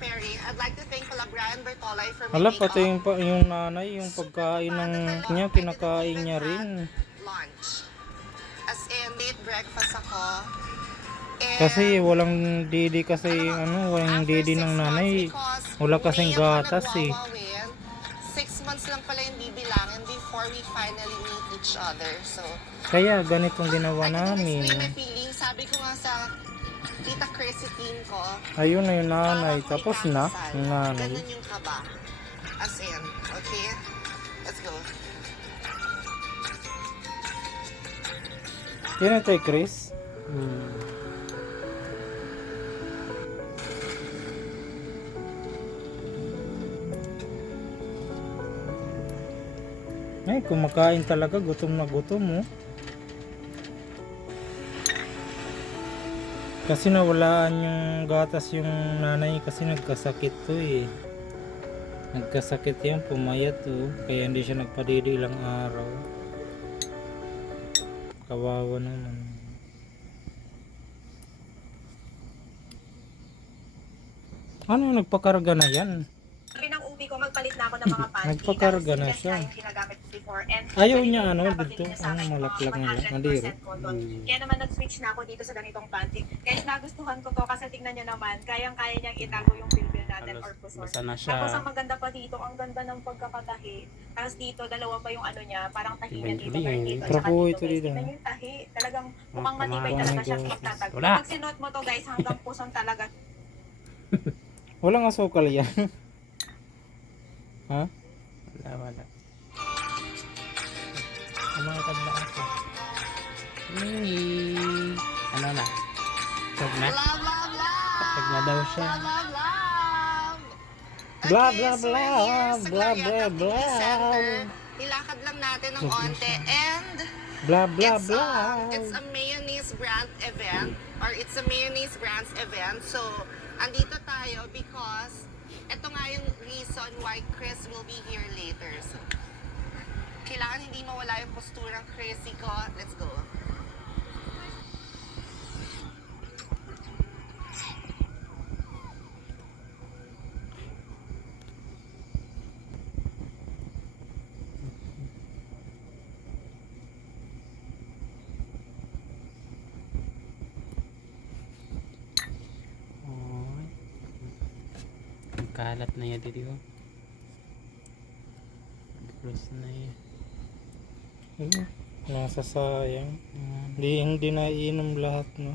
preparing. I'd like to thank Brian Bertolay for Hala, making pati yung nanay, yung pagkain ng niya, kinakain niya rin. lunch. As in, late breakfast ako. Kasi And, walang didi kasi, walang after didi 6 ng months, nanay. because Wala kasing ngayon ako gatas eh. nagwawawin, 6 months lang pala yung bibilangin before we finally meet each other. So, Kaya ganitong ginawa I can namin. explain my feelings. Sabi ko nga sa Tita Chrissy team ko, Ayun na yung nanay. para Tapos akong na, ikakasal. yung nanay. Ganun yung kaba. As in, okay? Let's go. Yan ito Chris. Ay, kumakain talaga. Gutom na gutom, oh. Kasi nawalaan yung gatas yung nanay kasi nagkasakit to eh. Nagkasakit yan, pumayat to. Kaya hindi siya nagpadidi ilang araw. Kawawa naman. Ano, nagpakarga na yan? Sabi ng ubi ko, magpalit na ako ng mga panty. Nagpakarga na siya. Yung ginagamit ko before. And Ayaw niya pinapabili dito, niya sa akin, malaklag na yan. 100% Mandiri. cotton. Kaya naman nag-switch na ako dito sa ganitong panty. Guys, nagustuhan ko to kasi tingnan nyo naman, kayang-kaya niyang itago yung bilbil natin or pusor. Basta na siya. Tapos ang maganda pa dito, ang ganda ng pagkakatahi. Tapos dito, dalawa pa yung ano niya, parang tahi niya dito, meron dito. Pero Tsaka po dito, ito guys, dito. tingnan nyo yung tahi. Talagang mukhang Tama. matibay talaga siya itatag. Wala. Pag sinuot mo to guys, hanggang puson talaga. Walang asukal yan. Ha? Wala. Ano nga tandaan ko? Ano na? Tag na? Love, love, love! Tag na daw siya. Love, love, love! Blah, Okay, blah, so we're here blah, sa blah, Glorieta blah, Beauty blah. Center. Nilakad lang natin ng onte and Blah, blah, blah. it's a mayonnaise brand event or it's a mayonnaise brands event. So, andito tayo because ito nga yung reason why Chris will be here later. So, kailangan hindi mawala yung posturang Chrissy ko. Let's go. Ang kalat na yan dito. Close na yan. Nasasayang. Hindi na iinom lahat, no?